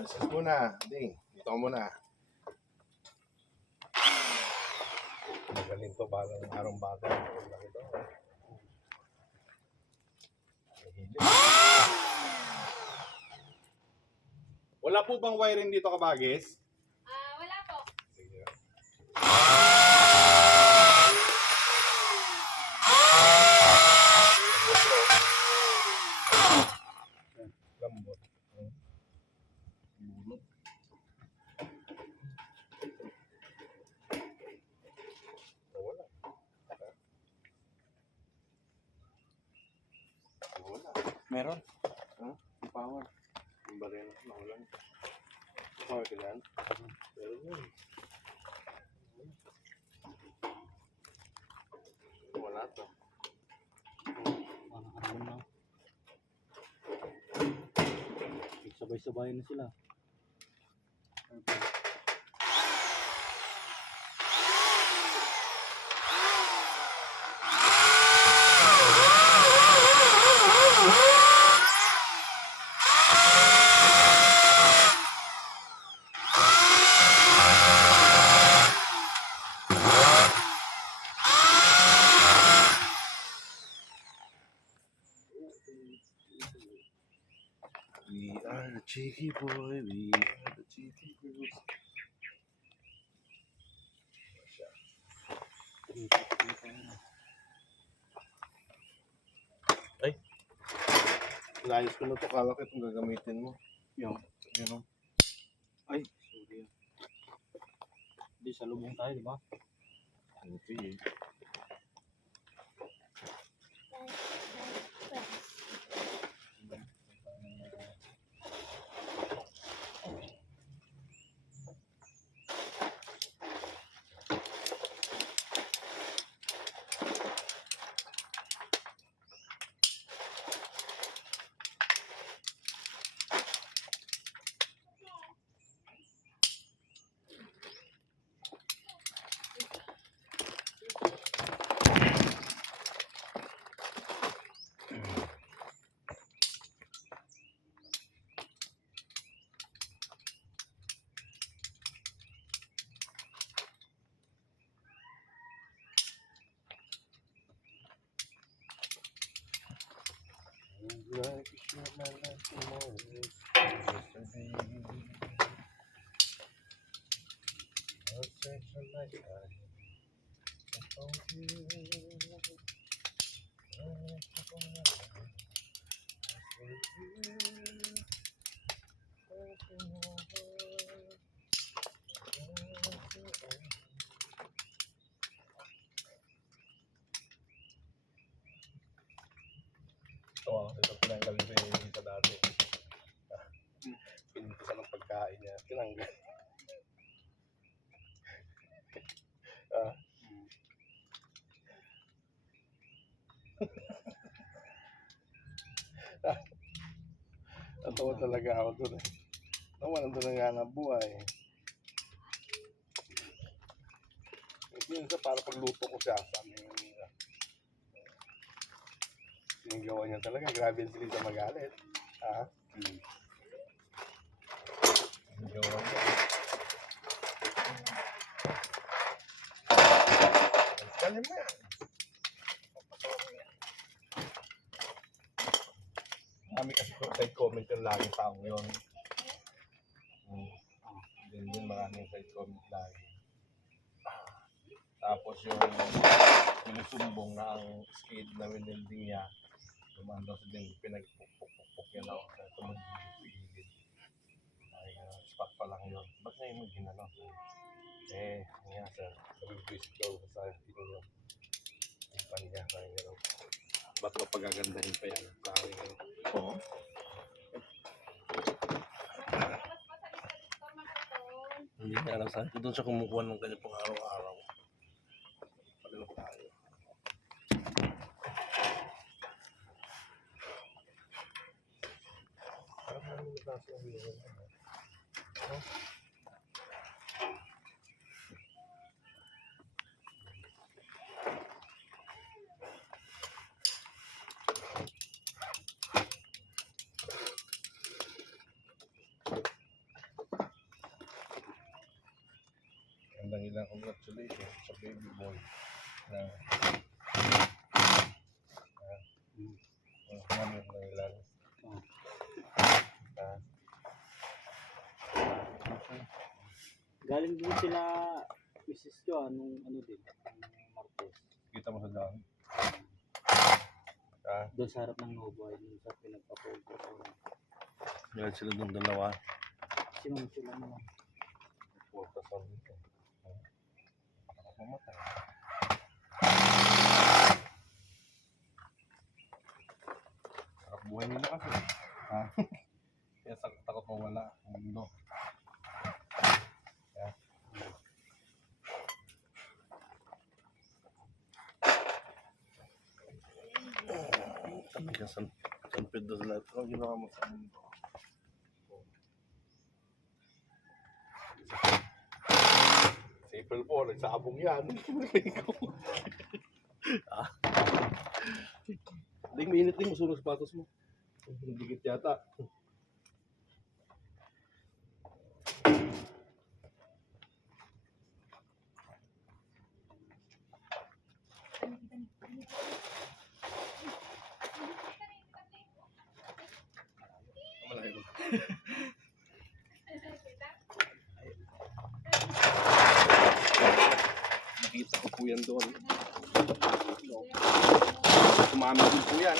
Alisis muna. Ding, dito ka muna. Magaling to, bagang arong bata. Wala po bang wiring dito, Kabagis? Wala po. Sige. Lambot. Bulog. Wala. Wala. Meron? Huh? Power. Yung baril na ulan. Power ka dyan? Pero yun. Wala to. Ano na? Sabay-sabay na sila. We are the cheeky boy, we are the cheeky girls. Ay! Layos ko na ito, kala ko itong gagamitin mo. Yung. Yan o. Ay, sorry. Hindi, sa lubong tayo, di ba? Okay. Like you share my life tomorrow, yesterday. I'll search for my life. I found you. Oo, ito tinanggal sa dati. Pinitisan ng pagkain niya. Tinanggal. Natawa talaga ako doon eh. Nawalan doon nga ng buhay. Minsan para pagluto ko siya, sabi niya. Sinigawa niya talaga, grabe yung silita magalit. Ha? Sinigawa niya. Kalim mo yan. Kami kasi side comment yung lagi taong yun. Din maraming side comment lagi. Tapos yung sinusumbong na ang skid na winilding niya, dumanda sa din, pinagpupukpuk yan ako sa tumagigilid. Ay, spot pa lang yun. Ba't na yung ginano? Eh, nga sir, nag-visit daw sa inyo. Yung paniya, kaya gano'n. Ba't mo pagagandahin pa yan? Kaya gano'n. Oo. Hindi niya alam saan. Doon siya kumukuha ng kanya pang araw-araw. Palilok tayo. Parang namin nataas yung hilo. bilang congratulations sa baby boy na namin na ilan. Galing din sila Mrs. Jo, nung ano din, nung Martes. Kita mo sa daan. Doon sa harap ng Novo, yung sa pinagpapulpo ko. Meron sila doon dalawa. Sinong sila naman. Pupunta sa dito. Mamatay. Sarap buhay nila kasi. Ha? Kaya takot mawala ang mundo. Kaya. Sabi ka San Pedro sa lahat. Ang ginawa mo sa mundo. Si April po, nagsabong yan. Hindi, mainit din. Masunog sapatos mo. Dikit yata. Malayo. Nakita ko po yan doon. Sumami din po yan.